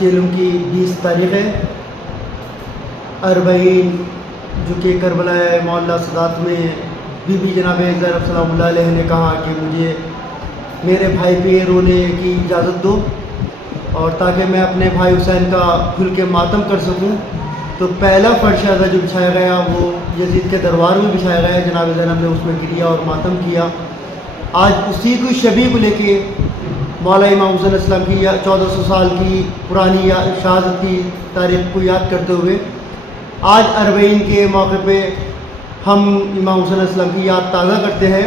चेलम की 20 तारीख़ है। अरबईन जो कि करबला मोहल्ला सदात में बीबी जनाब ज़ैनब सलामुल्लाह अलैहा ने कहा कि मुझे मेरे भाई पे रोने की इजाज़त दो और ताकि मैं अपने भाई हुसैन का खुल के मातम कर सकूं। तो पहला फर्शादा जो बिछाया गया वो यजीद के दरबार में बिछाया गया। जनाब ज़ैनब ने उसमें गिरिया और मातम किया। आज उसी को शबी को लेके मौला इमाम हुसैन अलैहिस्सलाम की 1400 साल की पुरानी शहादत की तारीख़ को याद करते हुए आज अरबईन के मौके पे हम इमाम हुसैन अलैहिस्सलाम की याद ताज़ा करते हैं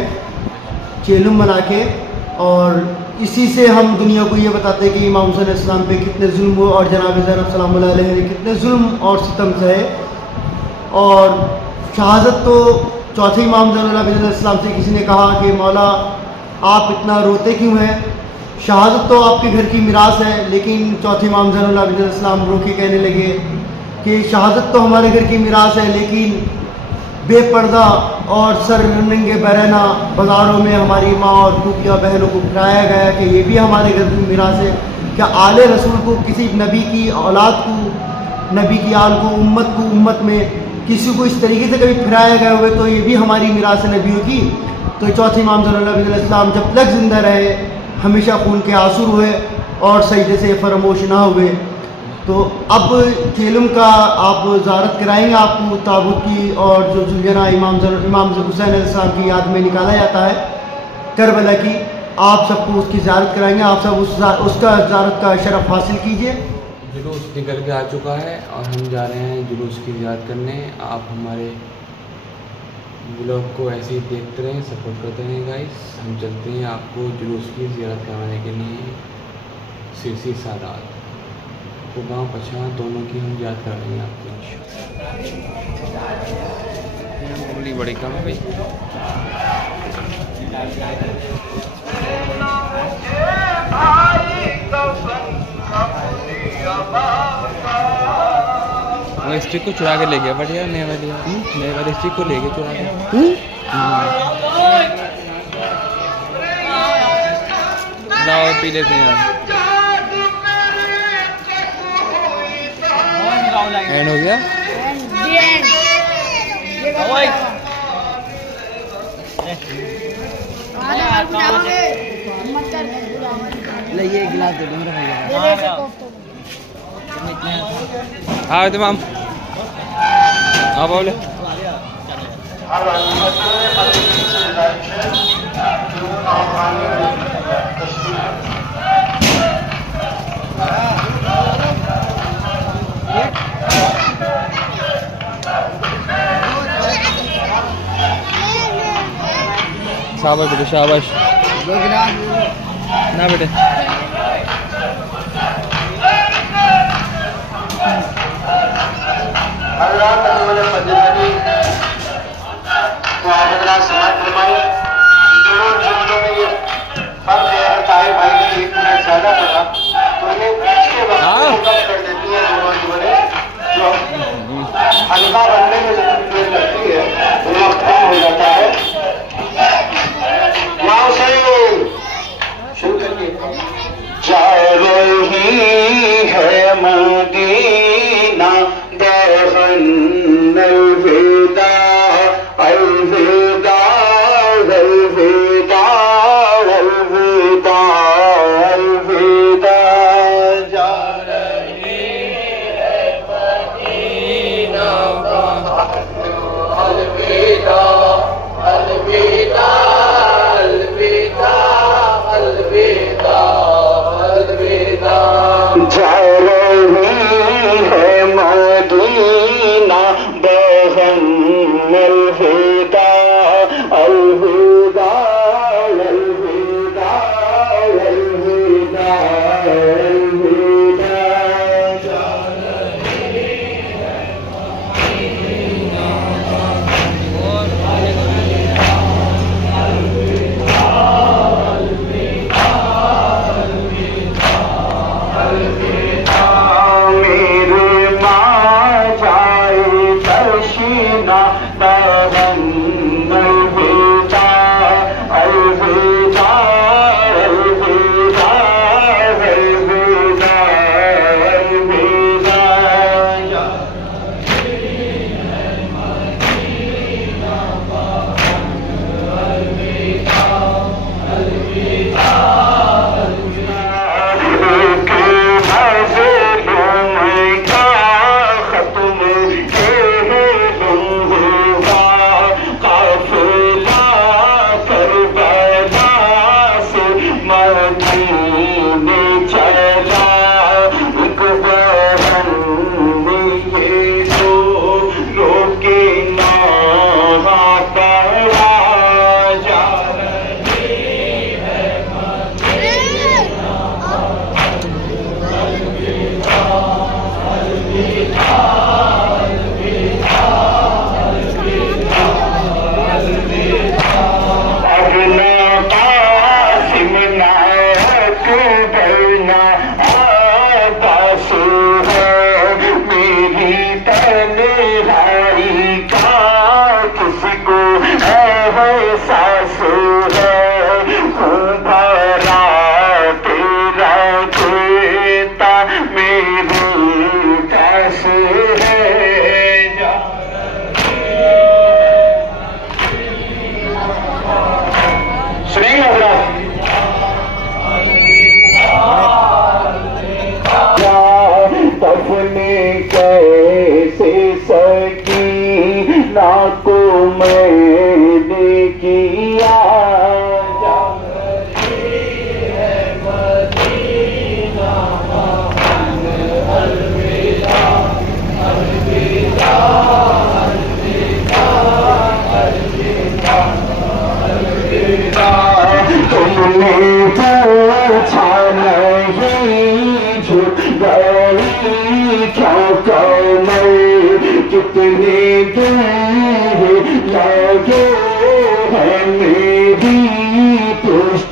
चेलुम बना के। और इसी से हम दुनिया को ये बताते हैं कि इमाम हुसैन अलैहिस्सलाम पे कितने जुल्म हुए और जनाब ज़ैनब सलामुल्लाह अलैहा ने कितने जुल्म और सितम सहे। और शहादत तो चौथे इमाम ज़ैनुल आबिदीन अलैहिस्सलाम से किसी ने कहा कि मौला आप इतना रोते क्यों हैं, शहादत तो आपके घर की मिरास है। लेकिन चौथे इमाम ज़ैनुल आबिदीन अलैहिस्सलाम रो के कहने लगे कि शहादत तो हमारे घर की मिरास है, लेकिन बेपर्दा और सर नंगे बरहना बाज़ारों में हमारी माँ और टूकिया बहनों को फिराया गया कि ये भी हमारे घर की मिरास है। क्या आले रसूल को, किसी नबी की औलाद को, नबी की आल को, उम्मत में किसी को इस तरीके से कभी फिराया गया हुए तो ये भी हमारी मिरास है नबियों की। तो चौथे इमाम ज़ैनुल आबिदीन अलैहिस्सलाम जब तक ज़िंदा रहे हमेशा खून के आंसू हुए और सजदे से फरामोश ना हुए। तो अब चेलुम का आप ज़ारत कराएंगे, आपको ताबूत की और जो जुलजना इमाम हुसैन अलैहिस्सलाम की याद में निकाला जाता है करबला की, आप सबको उसकी ज़ारत कराएंगे। आप सब उसका ज़ारत का शरफ़ हासिल कीजिए। जुलूस निकल के आ चुका है और हम जा रहे हैं जुलूस की ज़ियारत करने। आप हमारे ब्लॉग को ऐसे ही देखते रहें, सपोर्ट करते रहें गाइस। हम चलते हैं आपको जुलूस की ज़ियारत करवाने के लिए सिरसी सादात तो गाँव पछाड़ दोनों की हम याद कराएंगे आपको। उंगली बड़ी कम है भाई। वो स्टिक को चुरा के ले गया बढ़िया नए वाले स्टिक को ले गया चुरा के। लाओ पी लेते हैं यार। एंड हो गया ये गिलास दे दूंगा। हाँ तमाम हाँ बोले शाबाश बेटे शाबाश ना बेटे। हल्का बनने में जो देर लगती है वो कम हो जाता है। जा रही है मदीना दहन अलविदा अलविदा अलविदा अलविदा अलविदा। जा रही है मदीना अलविदा अलविदा अलविदा अलविदा अलविदा। जा रही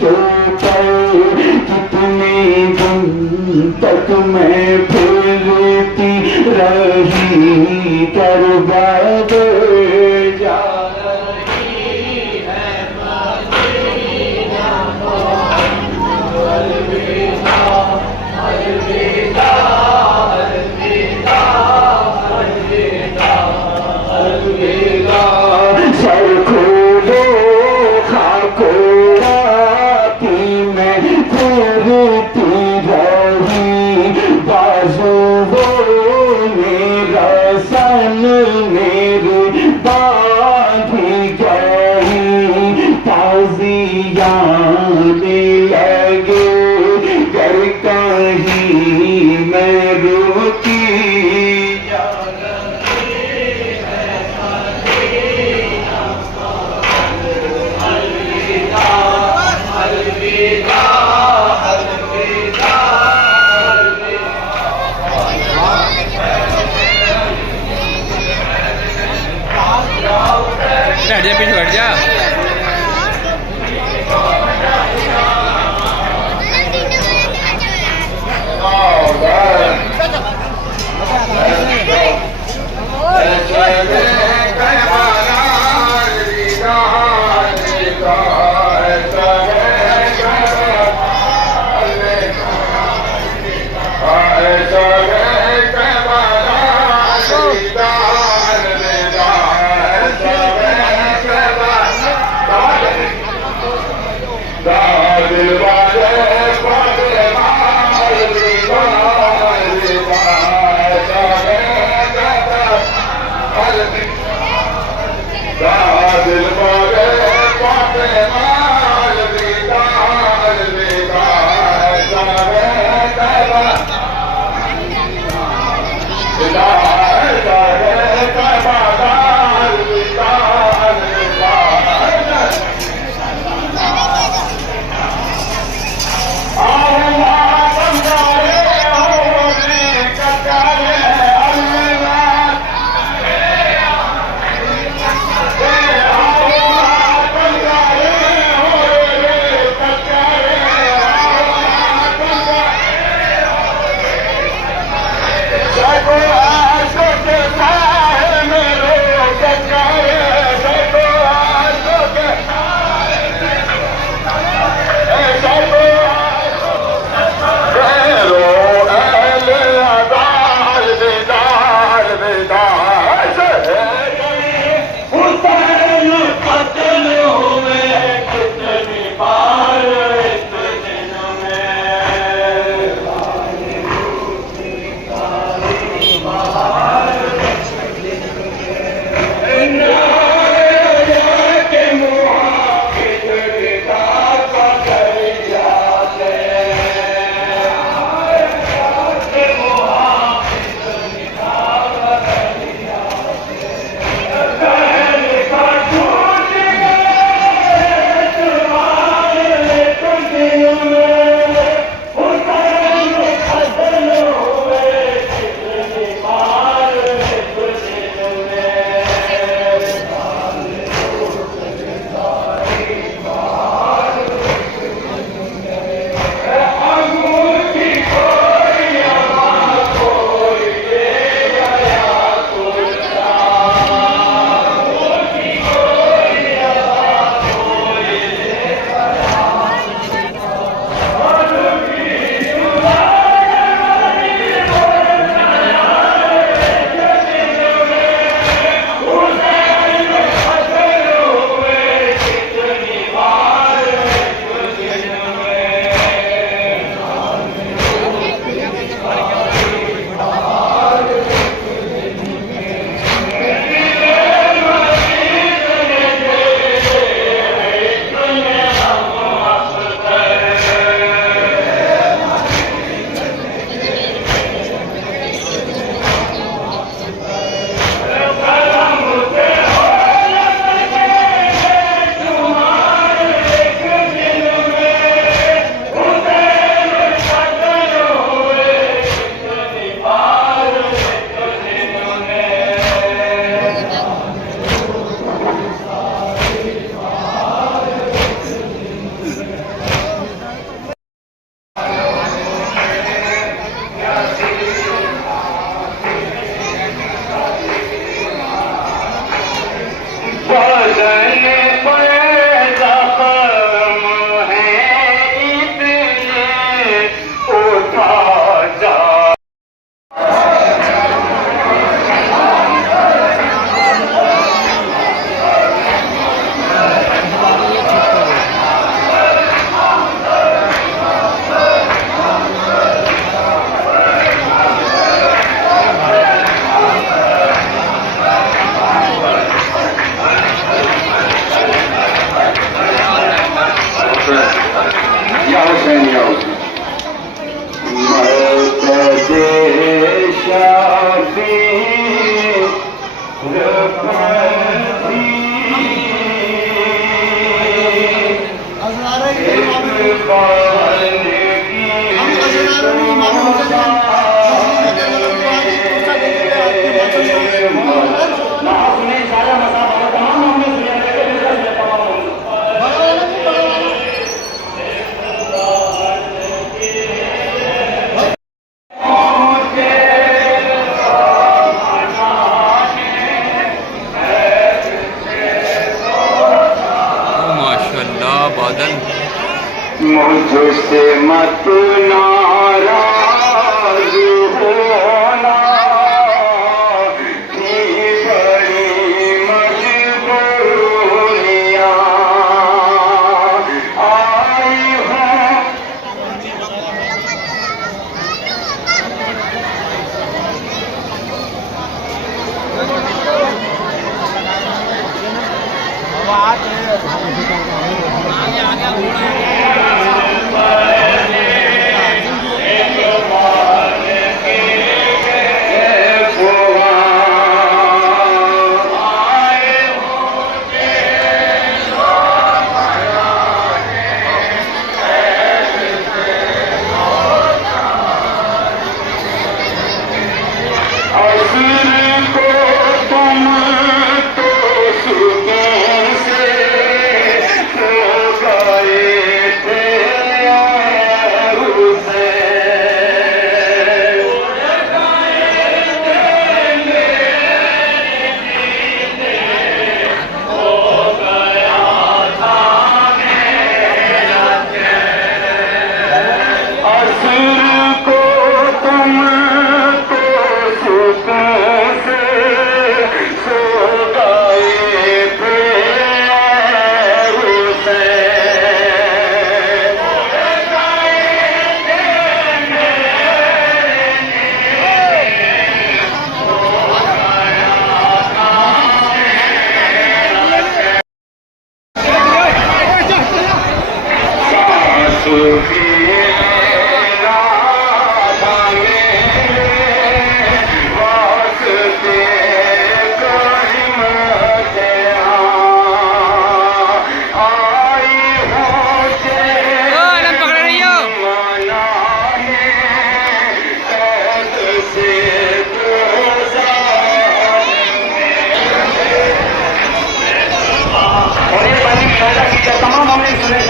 रास्तों पर कितने दिन तक मैं फिरती रही, बर्बाद जा हट जा, पीछे हट जा। हम अज़हरियों में इमाम हुसैन मजलिस में करबला को आगे पहुंचा देने में आपके माध्यम माशाल्लाह बादल मुझसे मत नाराज होना कि बड़ी मजबूरियां आई हैं। असुर को तुम तो सुकून से सो गए थे असुर को तुम तो सुकून से सो गए थे तमाम हमने सुने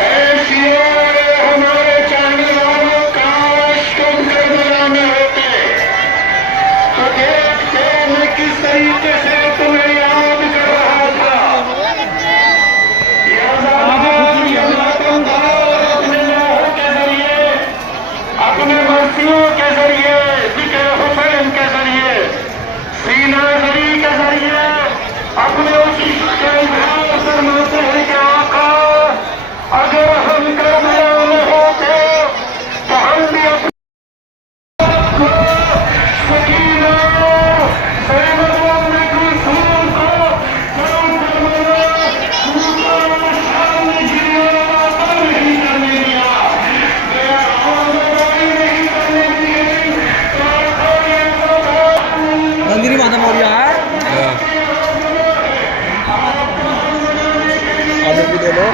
ऐसी हमारे चाहने वालों काश तुम करबला में होते तो देखते मैं किस तरीके से तुम्हें याद कर रहा था। अपने लोहों के जरिए, अपने मर्सियों के जरिए, जिक्र हुसैन के जरिए, सीना जरी के जरिए अपने उस इश्क का इजहार फरमाते हैं कि आका अगर हम करबला में होते तो हम भी अपने को सकीना ज़ैनब अपने कुलसूम को करो करबला दूसरा शाम में गिरने वाला नहीं करने दिया, मेरा आवाज़ नहीं करने दी। तो मंदिर माता मौर्य है आलू भी दे लो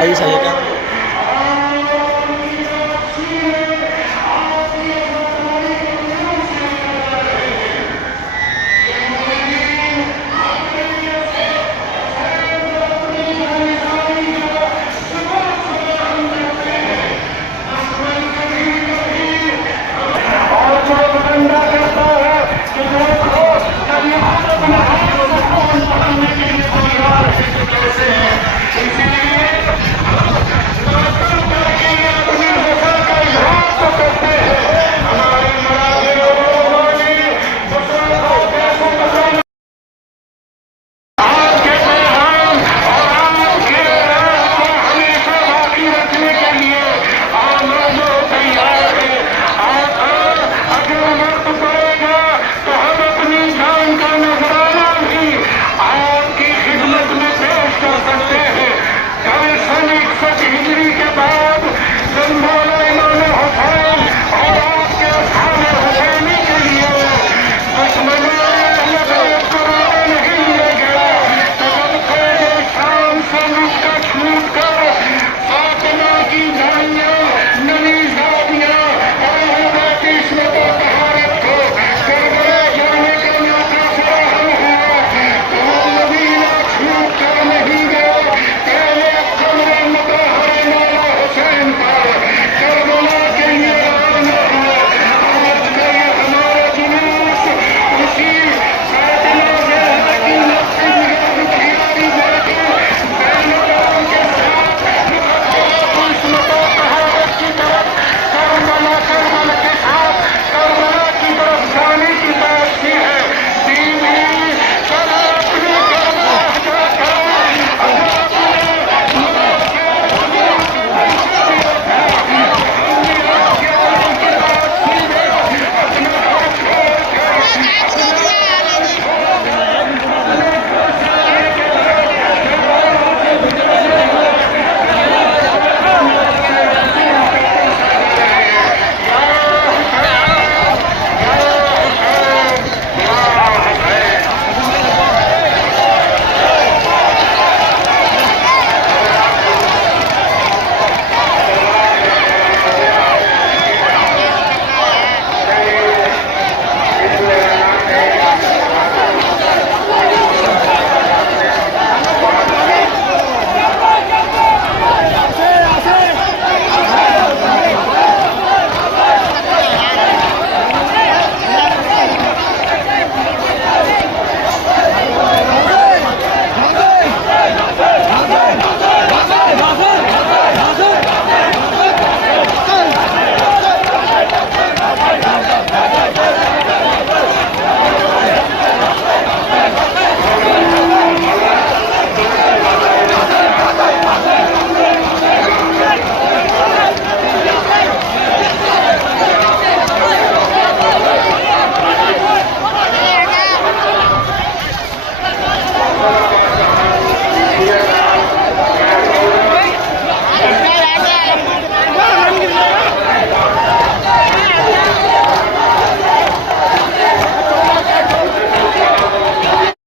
आइए सही है क्या